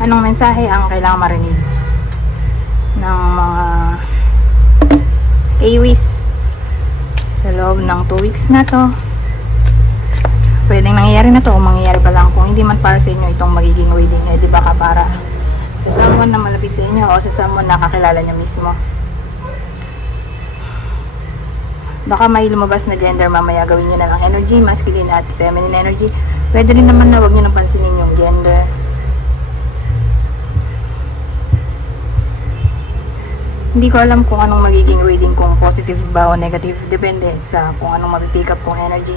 Anong mensahe ang kailangan marinig ng mga Aries sa loob ng 2 weeks na to? Pwedeng nangyayari na to o mangyayari pa lang. Kung hindi man para sa inyo itong magiging reading, di ba ka para sa someone na malapit sa inyo o sa someone na kakilala nyo mismo. Baka may lumabas na gender mamaya, gawin nyo na lang energy, masculine at feminine energy. Pwede rin naman na huwag nyo nang pansinin yung gender. Hindi ko alam kung anong magiging reading, kung positive ba o negative. Depende sa kung anong mapipick up kong energy.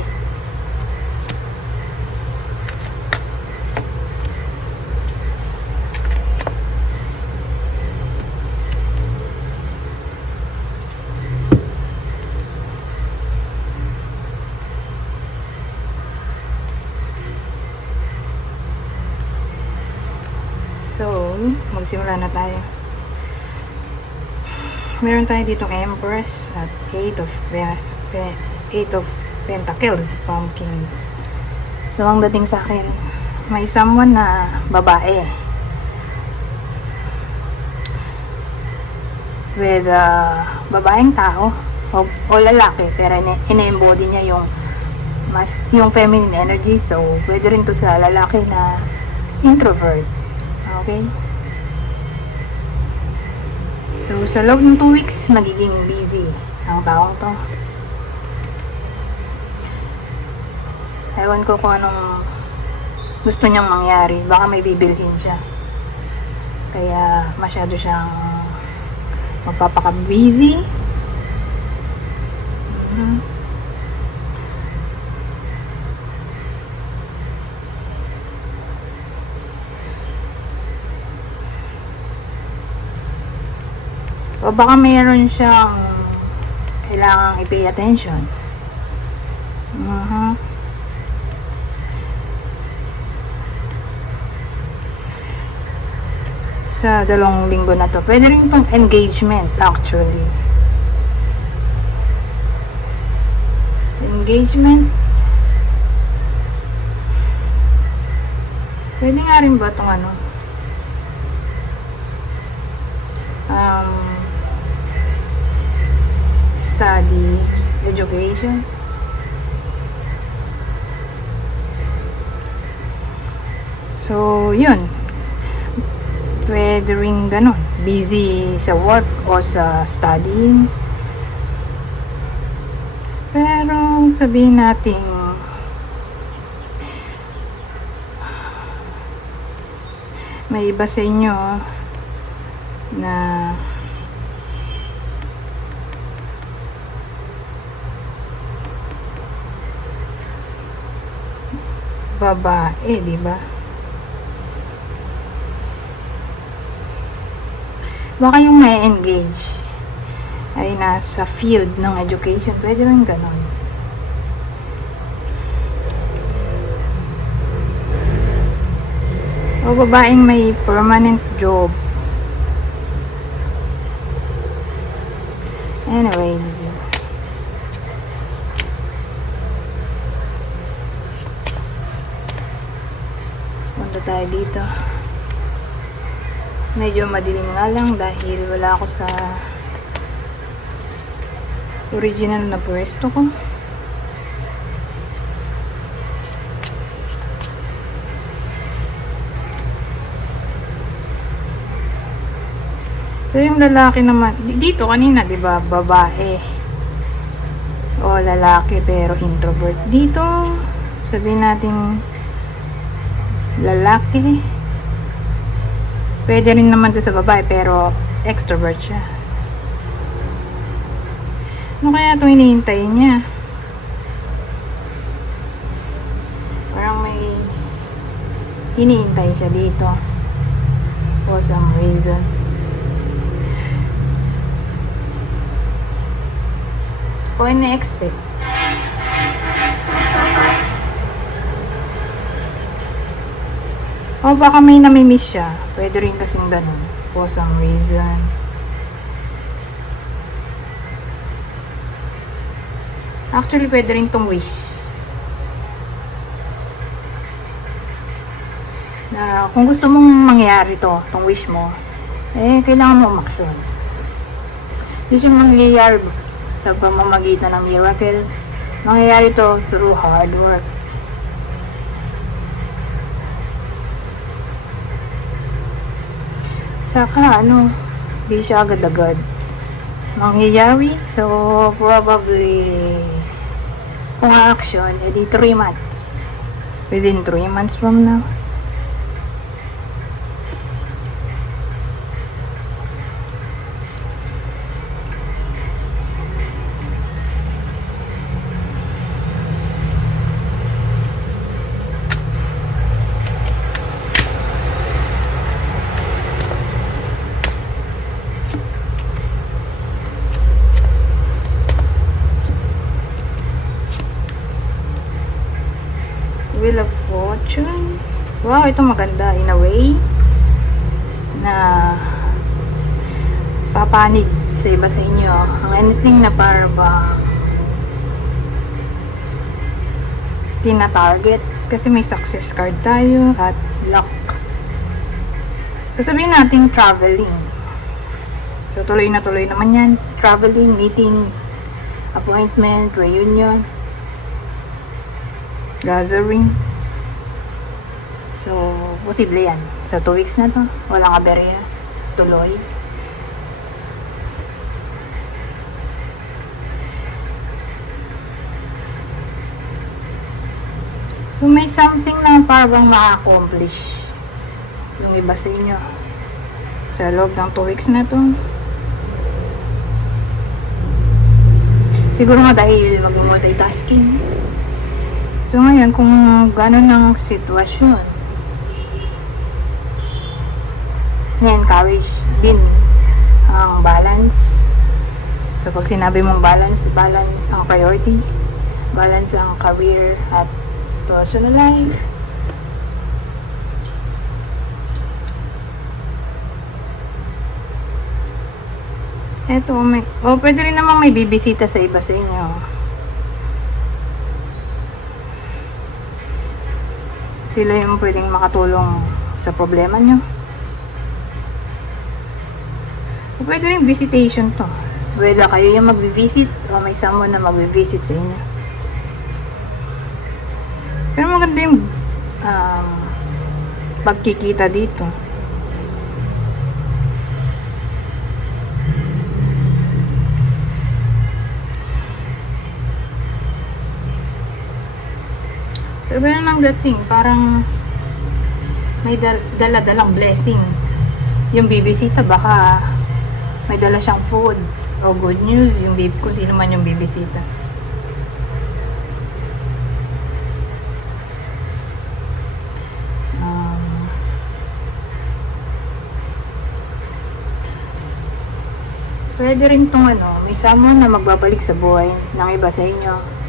So, magsimula na tayo. Meron tayo dito Empress at 8 of Pentacles, Pumpkins. So, ang dating sa akin, may someone na babae with babaeng tao o lalaki, pero ine-embody niya yung feminine energy. So, pwede rin to sa lalaki na introvert. Okay? So, sa loob ng 2 weeks, magiging busy ang taong to. Ewan ko kung anong gusto niyang mangyari. Baka may bibilhin siya. Kaya, masyado siyang magpapaka-busy. O baka mayroon siyang kailangang i-pay attention. Sa 2 linggo na to. Pwede rin itong engagement actually. Engagement. Pwede nga rin ba itong ano? Study, education. So, yun. Pwede rin ganun. Busy sa work o sa studying. Pero, sabihin natin, may iba sa inyo na babae, di ba? Baka yung may engage ay nasa field ng education. Pwede rin ganon. O babaeng may permanent job. Anyways, punta tayo dito. Medyo madilim nga lang dahil wala ako sa original na pwesto ko. So yung lalaki naman dito kanina, 'di ba, babae o lalaki pero introvert. Dito sabihin natin lalaki. Pwede rin naman to sa babae pero extrovert siya. Ano kaya itong hinihintay niya? Parang may hinihintay siya dito for some reason. O ina-expect. O baka may namimiss siya. Pwede rin kasing ganun. For some reason. Actually, pwede rin tong wish. na kung gusto mong mangyari itong wish mo, kailangan mo umaksyon. Hindi siya mangyayari sa pamamagitan ng miracle. Mangyayari ito through hard work. Saka hindi siya agad-agad mangyayari. So probably kung action, edi 3 months. Within 3 months from now. Wheel of Fortune. Wow, ito maganda in a way na papanig sa iba sa inyo ang anything na para bang tina-target, kasi may success card tayo at luck. So sabihin natin traveling. So tuloy na tuloy naman yan. Traveling, meeting, appointment, reunion, gathering. So, posible yan. Sa 2 weeks na to. Walang aberya. Tuloy. So, may something na parang ma-accomplish yung iba sa inyo. Sa loob ng 2 weeks na to. Siguro nga dahil mag-multitasking. So ngayon, kung gano'n ang sitwasyon, na-encourage din ang balance. So pag sinabi mong balance ang priority, balance ang career at personal life. Eto, pwede rin namang may bibisita sa iba sa inyo. Sila yung pwedeng makatulong sa problema nyo. Pwede rin visitation to. Whether kayo yung mag-visit o may someone na mag-visit sa inyo. Pero maganda yung pagkikita dito. So, ganun ang dating. Parang may dala-dalang blessing. Yung bibisita, baka may dala siyang food o good news. Yung kung sino man yung bibisita. Pwede rin itong may someone na magbabalik sa buhay ng iba sa inyo.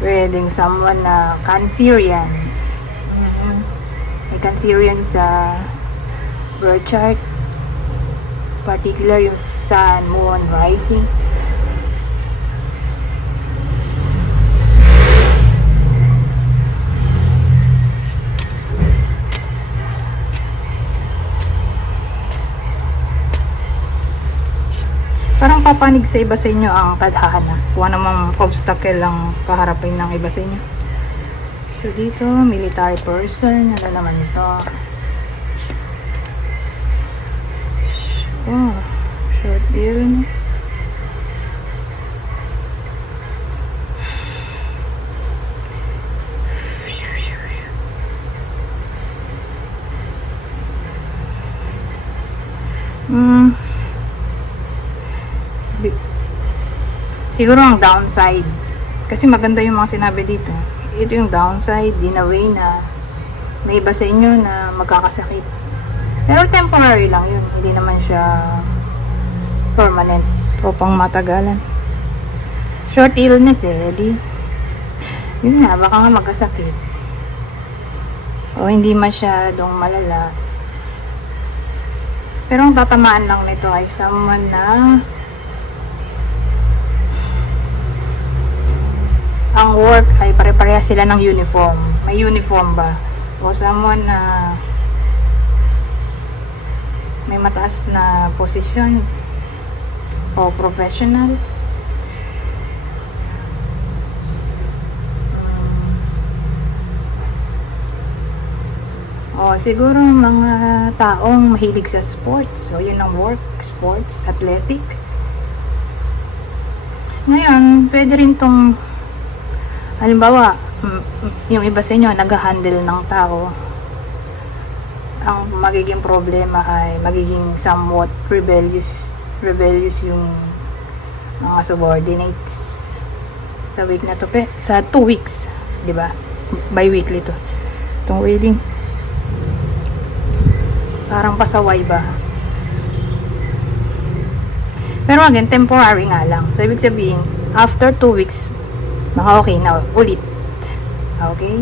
Pwedeng someone na Cancerian. May Cancerian sa birth chart. Particular yung Sun, Moon, Rising. Parang papanig sa iba sa inyo ang tadhana. Kung anumang obstacle ang kaharapin ng iba sa inyo. So dito, military person. Ano naman ito? Oh, short illness. Siguro ang downside. Kasi maganda yung mga sinabi dito. Ito yung downside in a way na may iba sa inyo na magkakasakit. Pero temporary lang yun. Hindi naman siya permanent o pang matagalan. Short illness yun nga, baka nga magkasakit. O hindi masyadong malala. Pero ang tatamaan lang nito ay someone na ang work ay pare-pareha sila ng uniform. may uniform ba, o someone na may mataas na posisyon o professional. O siguro mga taong mahilig sa sports, so yun ang work, sports, athletic. Ngayon, pwede rin tong, halimbawa, yung iba sa inyo nag-handle ng tao, ang magiging problema ay magiging somewhat rebellious yung mga subordinates sa week na to, sa 2 weeks, di ba? Bi-weekly to, itong reading. Parang pasaway ba? Pero again, temporary nga lang. So, ibig sabihin, after 2 weeks, maka-okay na ulit. Okay?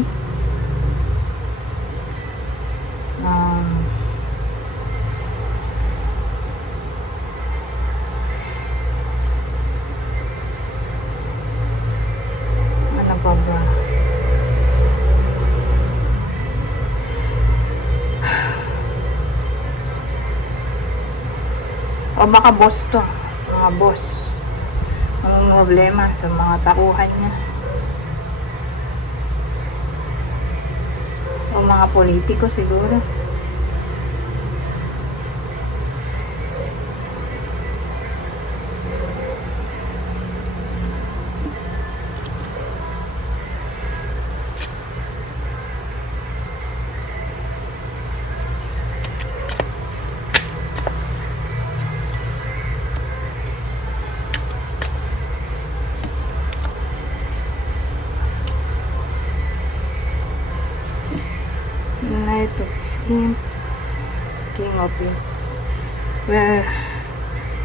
Ano pa ba? O baka boss to, mga boss, ang problema sa mga tauhan niya, o mga politiko siguro. Knight of Imps, King of Imps. Well,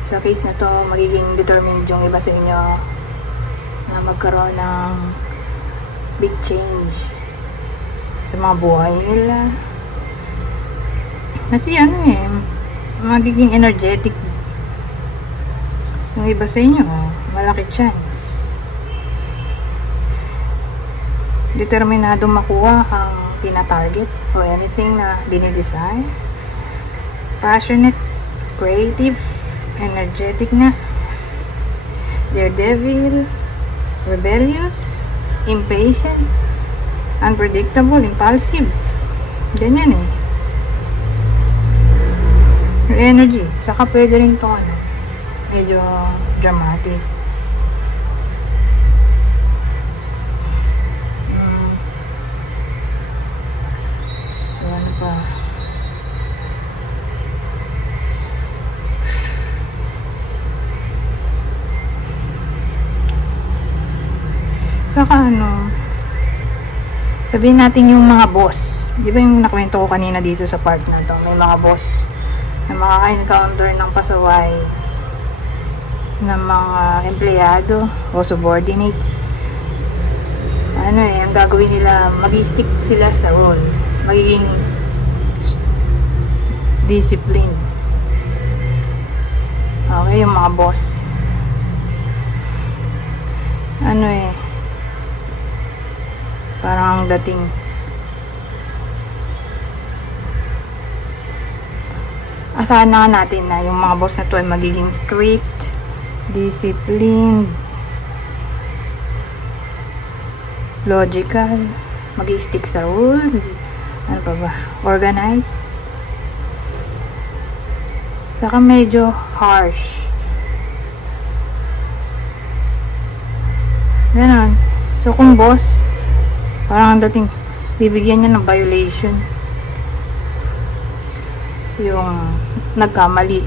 sa case na to, magiging determined yung iba sa inyo na magkaroon ng big change sa mga buhay nila. Kasi magiging energetic yung iba sa inyo, malaki chance. Determinado makuha ang tina-target o anything na dinidesire. Passionate, creative, energetic nga. Daredevil, rebellious, impatient, unpredictable, impulsive. Ganyan eh. Your energy. Saka pwede rin to medyo dramatic. Saka sabihin natin yung mga boss, di ba yung nakwento ko kanina dito sa part na to, may mga boss na makaka-encounter ng pasaway ng mga empleyado o subordinates. Ang gagawin nila, mag-stick sila sa role, magiging discipline. Okay, yung mga boss, parang ang dating asahan na natin na yung mga boss na to ay magiging strict, disciplined, logical, mag-stick sa rules, organized, saka medyo harsh. Ganon. So kung boss, parang ang dating bibigyan niya ng violation yung nagkamali,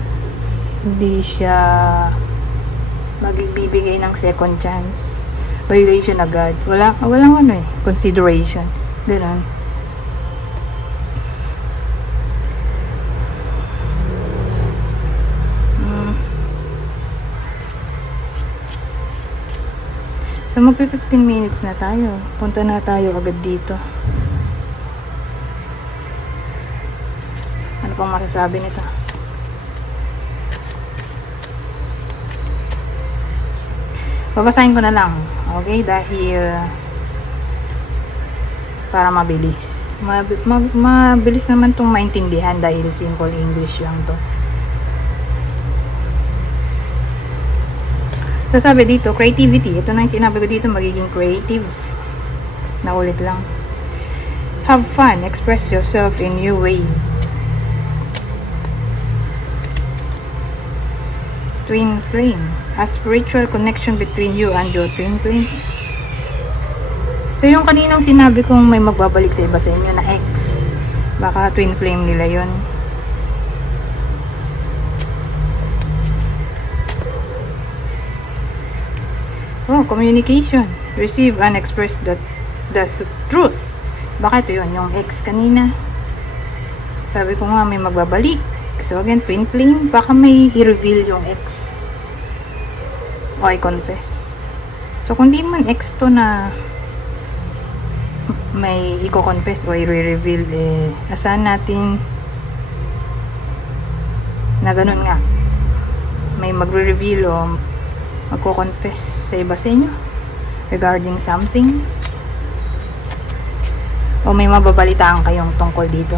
hindi siya magbibigay ng second chance, violation agad, walang consideration. Ganon. So magpi 15 minutes na tayo. Punta na tayo agad dito. Ano pang masasabi nito? Babasahin ko na lang. Okay? Dahil para mabilis. Mabilis naman tong maintindihan dahil simple English lang to. So sabi dito, creativity. Ito na yung sinabi ko dito, magiging creative. Naulit lang. Have fun. Express yourself in new ways. Twin flame. A spiritual connection between you and your twin flame. So yung kaninang sinabi kong may magbabalik sa iba sa inyo na ex, baka twin flame nila yun. Oh, communication. Receive and express the truth. Baka ito yun, yung ex kanina. Sabi ko nga may magbabalik. So again, twin flame, baka may i-reveal yung ex. O i-confess. So kung di man ex to na may i-confess o i-reveal, asahan natin na ganun nga. May magre-reveal o magko-confess sa iba sa inyo regarding something. O may mababalitaan kayong tungkol dito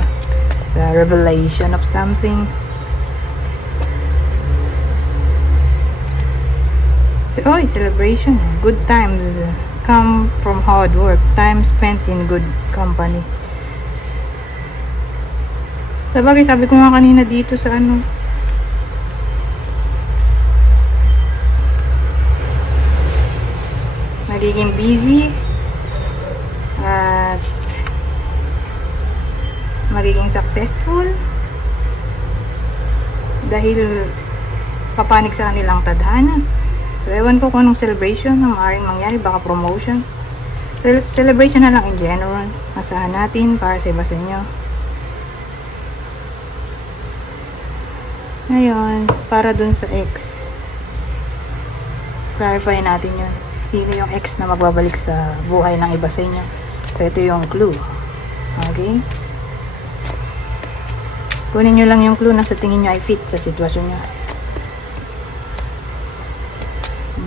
sa revelation of something. So, celebration. Good times come from hard work. Time spent in good company. Sabagay, sabi ko nga kanina dito sa ano, magiging busy at magiging successful dahil papanig sa kanilang tadhana. So, ewan ko kung anong celebration na maaaring mangyari, baka promotion. So, celebration na lang in general. Asahan natin para sa iba sa inyo. Ngayon, para dun sa ex, clarify natin yun. Sino yung ex na magbabalik sa buhay ng iba sa inyo. So, ito yung clue. Okay? Kunin nyo lang yung clue na sa tingin nyo ay fit sa sitwasyon nyo.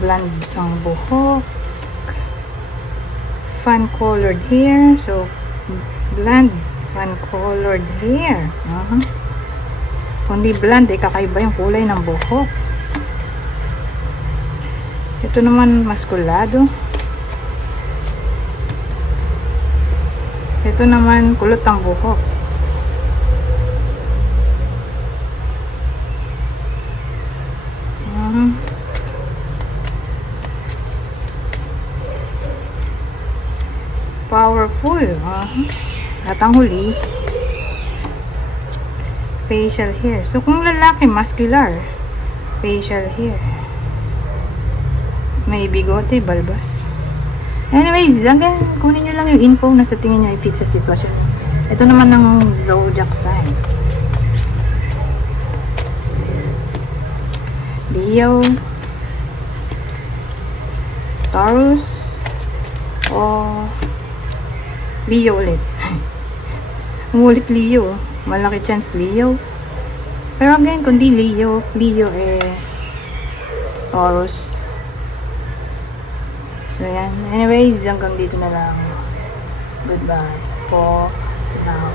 Blonde ang buhok. Fun colored hair. So, blonde, fun colored hair. Kung di blonde, kakaiba yung kulay ng buhok. Ito naman, maskulado. Ito naman, kulot ang buhok. Powerful. At ang huli, facial hair. So, kung lalaki, muscular. Facial hair. May bigote, balbas. Anyways, hanggang kunin nyo lang yung info na sa tingin nyo i-fit sa sitwasyon. Ito naman ng zodiac sign. Leo, Taurus, o Leo ulit. Umulit Leo. Malaki chance Leo. Pero again, kung di Leo, Taurus. So yan. Anyways, hanggang dito na lang. Goodbye for now.